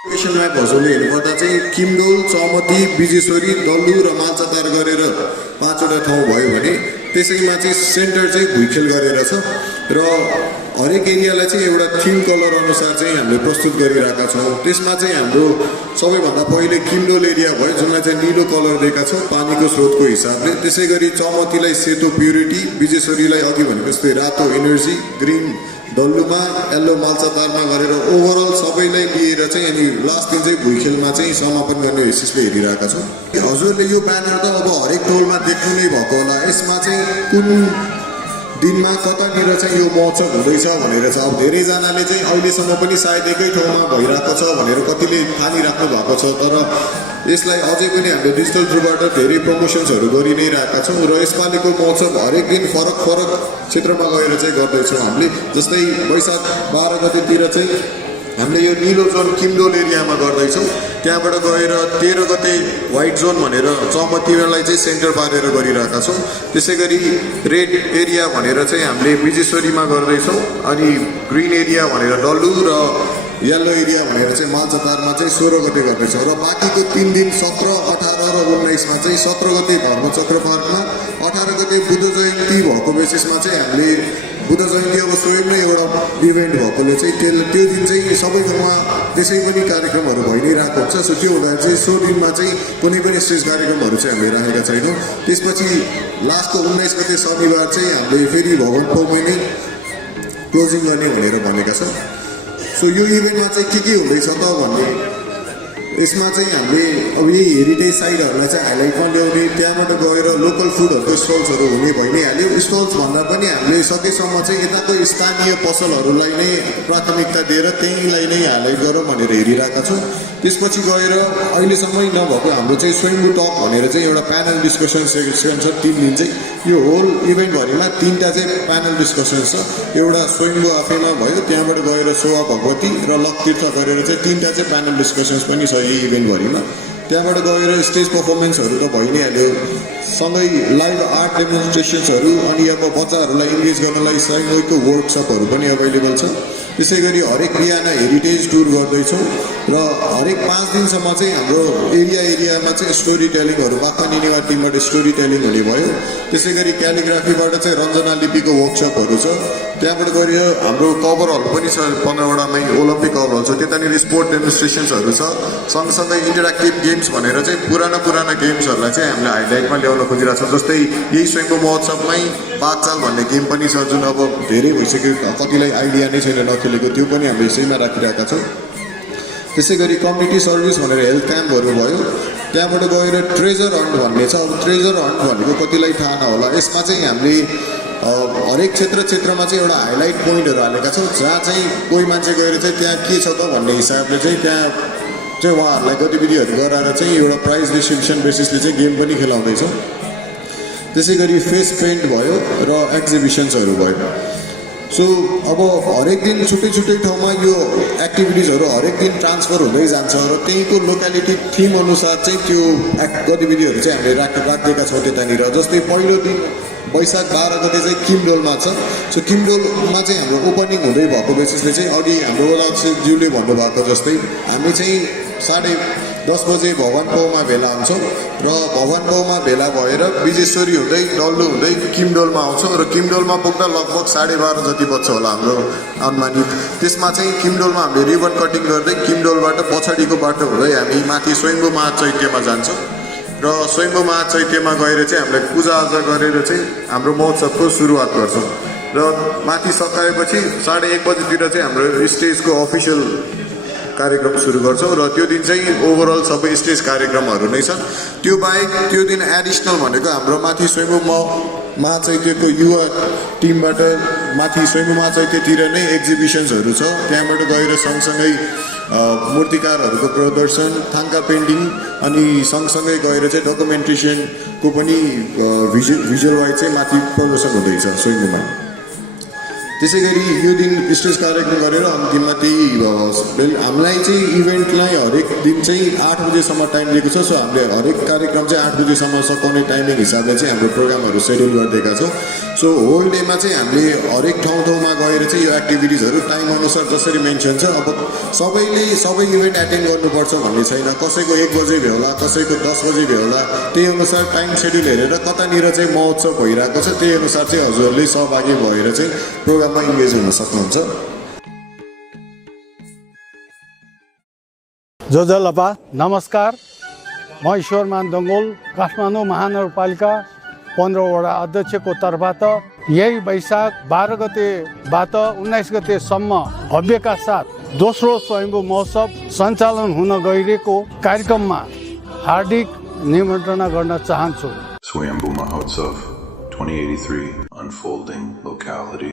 Location map हजुरले हेर्नुपर्दा चाहिँ किमडोल, चमती, बिजेश्वरी, डल्लु र मालचातार गरेर 5वटा ठाउँ भयो भने त्यसैमा चाहिँ सेन्टर चाहिँ भुइँखेल गरेर छ र हरेक एरियालाई चाहिँ एउटा थिम कलर अनुसार चाहिँ हामीले प्रस्तुत गरिरहेका छौँ। त्यसमा चाहिँ हाम्रो सबैभन्दा पहिले किमडोल एरिया भयो जुनलाई चाहिँ निलो कलर दिएका छौँ पानीको स्रोतको हिसाबले। त्यसै गरी चमतीलाई सेतो प्युरिटी, बिजेश्वरीलाई अघि भनेको जस्तै रातो एनर्जी, ग्रिन डल्लुमा, येल्लो मालचातारमा गरेर ओभरअल सबैलाई लिएर चाहिँ अनि लास्ट दिन चाहिँ भुइँखेलमा चाहिँ समापन गर्ने हिसाबले हेरिरहेका छौँ। हजुरले यो ब्यानर त अब हरेक टोलमा देख्नु नै भएको होला। यसमा चाहिँ कुन दिनमा कतानिर चाहिँ यो महोत्सव हुँदैछ भनेर चाहिँ अब धेरैजनाले चाहिँ अहिलेसम्म पनि सायद एकै ठाउँमा भइरहेको छ भनेर कतिले ठानिराख्नु भएको छ। तर यसलाई अझै पनि हामीले डिजिटल थ्रुबाट धेरै प्रमोसन्सहरू गरि नै रहेका छौँ र यसपालिको महोत्सव हरेक दिन फरक फरक क्षेत्रमा गएर चाहिँ गर्दैछौँ हामीले। जस्तै वैशाख 12 गतेतिर चाहिँ हामीले यो निलो जोन किमडोल एरियामा गर्दैछौँ। त्यहाँबाट गएर 13 गते व्हाइट जोन भनेर चमतीलाई चाहिँ सेन्टर पारेर गरिरहेका छौँ। त्यसै गरी रेड एरिया भनेर चाहिँ हामीले बिजेश्वरीमा गर्दैछौँ अनि ग्रिन एरिया भनेर डल्लु र येल्लो एरिया भनेर चाहिँ मालचातारमा चाहिँ 16 गते गर्दैछौँ र बाँकीको 3 दिन 17, 18 र 19मा चाहिँ 17 गते धर्मचक्र पार्कमा, 18 गते बुद्ध जयन्ती भएको बेसिसमा चाहिँ हामीले बुद्ध जयन्ती अब स्वयं नै एउटा इभेन्ट भएकोले चाहिँ त्यो दिन चाहिँ सबै ठाउँमा त्यसै पनि कार्यक्रमहरू भइ नै रहेको हुन्छ। सो त्यो हुँदा चाहिँ सो दिनमा चाहिँ कुनै पनि स्टेज कार्यक्रमहरू चाहिँ हामीले राखेका छैनौँ। त्यसपछि लास्टको 19 गते शनिबार चाहिँ हामीले फेरि भवन पौमै नै क्लोजिङ गर्ने भनेर भनेका छौँ। सो यो इभेन्टमा चाहिँ के हुँदैछ त भन्ने यसमा चाहिँ हामीले अब यही हेरिटेज साइडहरूलाई चाहिँ हाइलाइटमा ल्याउने, त्यहाँबाट गएर लोकल फुडहरूको स्टल्सहरू हुने भइ नै हाल्यो। स्टल्स भन्दा पनि हामीले सकेसम्म चाहिँ यताको स्थानीय पसलहरूलाई नै प्राथमिकता दिएर त्यहीँलाई नै हाइलाइट गरौँ भनेर हेरिरहेका छौँ। त्यसपछि गएर अहिलेसम्मै नभएको हाम्रो चाहिँ स्वयम्भू टक भनेर चाहिँ एउटा प्यानल डिस्कसन सेक्सन छ। 3 दिन चाहिँ यो होल इभेन्टभरिमा 3टा चाहिँ प्यानल डिस्कसन छ। एउटा स्वयम्भू आफैमा भयो, त्यहाँबाट गएर सोवा भगवती र लकतीर्थ गरेर चाहिँ 3टा चाहिँ प्यानल डिस्कसन्स पनि छ यही इभेन्टभरिमा। त्यहाँबाट गएर स्टेज पर्फर्मेन्सहरू त भइ नै हाल्यो, सँगै लाइभ आर्ट डेमोन्स्ट्रेसन्सहरू अनि अब बच्चाहरूलाई इन्गेज गर्नलाई साइनोको वर्कसपहरू पनि अभाइलेबल छ। त्यसै गरी हरेक बिहान हेरिटेज टुर गर्दैछौँ र हरेक 5 दिनसम्म चाहिँ हाम्रो एरियामा चाहिँ स्टोरी टेलिङहरू बाख्रानी निवार टिमबाट स्टोरी टेलिङ हुने भयो। त्यसै गरी क्यालिग्राफीबाट चाहिँ रञ्जना लिपिको वर्कसपहरू छ। त्यहाँबाट गएर हाम्रो कभर हल पनि छ 15वटामै, ओलम्पिक हल छ, त्यतानिर स्पोर्ट डेमोन्स्ट्रेसन्सहरू छ। सँगसँगै इन्टरेक्टिभ गेम्स भनेर चाहिँ पुराना गेम्सहरूलाई चाहिँ हामीले हाइलाइटमा ल्याउन खोजिरहेको छ। जस्तै यही स्वयम्भू महोत्सवमै बाघचाल भन्ने गेम पनि छ जुन अब धेरै भइसक्यो, कतिलाई आइडिया नै छैन नखेलेको, त्यो पनि हामीले यसैमा राखिरहेका छौँ। त्यसै गरी कम्युनिटी सर्भिस भनेर हेल्थ क्याम्पहरू भयो। त्यहाँबाट गएर ट्रेजर हन्ट भन्ने छ। अब ट्रेजर हन्ट भनेको कतिलाई थाहा नहोला, यसमा चाहिँ हामीले हरेक क्षेत्रमा चाहिँ एउटा हाइलाइट पोइन्टहरू हालेका छौँ जहाँ चाहिँ कोही मान्छे गएर चाहिँ त्यहाँ के छ त भन्ने हिसाबले चाहिँ त्यहाँ चाहिँ उहाँहरूलाई गतिविधिहरू गराएर चाहिँ एउटा प्राइज डिस्ट्रिब्युसन बेसिसले चाहिँ गेम पनि खेलाउँदैछौँ। त्यसै गरी फेस पेन्ट भयो र एक्जिबिसन्सहरू भयो। सो अब हरेक दिन छुट्टै ठाउँमा यो एक्टिभिटिजहरू हरेक दिन ट्रान्सफर हुँदै जान्छ र त्यहीँको लोकालिटी थिम अनुसार चाहिँ त्यो गतिविधिहरू चाहिँ हामीले राखिदिएका छौँ त्यतानिर। जस्तै पहिलो दिन वैशाख 12 गते चाहिँ किमडोलमा छ। सो किमडोलमा चाहिँ हाम्रो ओपनिङ हुँदै भएको बेसिसले चाहिँ अघि हाम्रो ओलाज्यूले भन्नुभएको जस्तै हामी चाहिँ 10:30 बजे भवन पौमा भेला हुन्छौँ र भवन पौमा भेला भएर बिजेश्वरी हुँदै डल्लु हुँदै किमडोलमा आउँछौँ र किमडोलमा पुग्दा लगभग 12:30 जति बज्छ होला हाम्रो अनुमानित। त्यसमा चाहिँ किमडोलमा हामीले रिबन कटिङ गर्दै किमडोलबाट पछाडिको बाटो हुँदै हामी माथि स्वयम्भू महाचैत्यमा जान्छौँ र स्वयम्भू महाचैत्यमा गएर चाहिँ हामीले पूजाआजा गरेर चाहिँ हाम्रो महोत्सवको सुरुवात गर्छौँ र माथि सकाएपछि 1:30 बजेतिर चाहिँ हाम्रो स्टेजको अफिसियल कार्यक्रम सुरु गर्छौँ र त्यो दिन चाहिँ ओभरअल सबै स्टेज कार्यक्रमहरू नै छन्। त्यो बाहेक त्यो दिन एडिसनल भनेको हाम्रो माथि स्वयम्भू महाचैत्यको युवा टिमबाट माथि स्वयम्भू महाचैत्यतिर नै एक्जिबिसन्सहरू छ। त्यहाँबाट गएर सँगसँगै मूर्तिकारहरूको प्रदर्शन, थाङ्का पेन्टिङ अनि सँगसँगै गएर चाहिँ डकुमेन्टेसनको पनि भिजुअल वाइज चाहिँ माथि प्रदर्शन हुँदैछ स्वयम्भूमा। त्यसै गरी यो दिन स्टेज कार्यक्रम गरेर अन्तिममा त्यही हामीलाई चाहिँ इभेन्टलाई हरेक दिन चाहिँ 8 बजेसम्म टाइम दिएको छ। सो हामीले हरेक कार्यक्रम चाहिँ 8 बजेसम्म सकाउने टाइमिङ हिसाबले चाहिँ हाम्रो प्रोग्रामहरू सेड्युल गरिदिएका छौँ। सो होल डेमा चाहिँ हामीले हरेक ठाउँमा गएर चाहिँ यो एक्टिभिटिजहरू टाइम अनुसार जसरी मेन्सन छ, अब सबैले सबै इभेन्ट एटेन्ड गर्नुपर्छ भन्ने छैन। कसैको 1 बजे भ्यो होला, कसैको 10 बजे भ्यो होला, त्यही अनुसार टाइम सेड्युल हेरेर कतानिर चाहिँ महोत्सव भइरहेको छ त्यही अनुसार चाहिँ हजुरहरूले सहभागी भएर चाहिँ प्रोग्राममा इन्गेज हुन सक्नुहुन्छ। जोजलपा नमस्कार, म ईश्वरमान दङ्गोल काठमाडौँ महानगरपालिका 15 वडा अध्यक्षको तर्फबाट यही वैशाख 12 गतेबाट 19 गतेसम्म भव्यका साथ दोस्रो स्वयम्भू महोत्सव सञ्चालन हुन गइरहेको कार्यक्रममा हार्दिक निमन्त्रणा गर्न चाहन्छु। Swayambhu Mahotsav 2083 unfolding locality.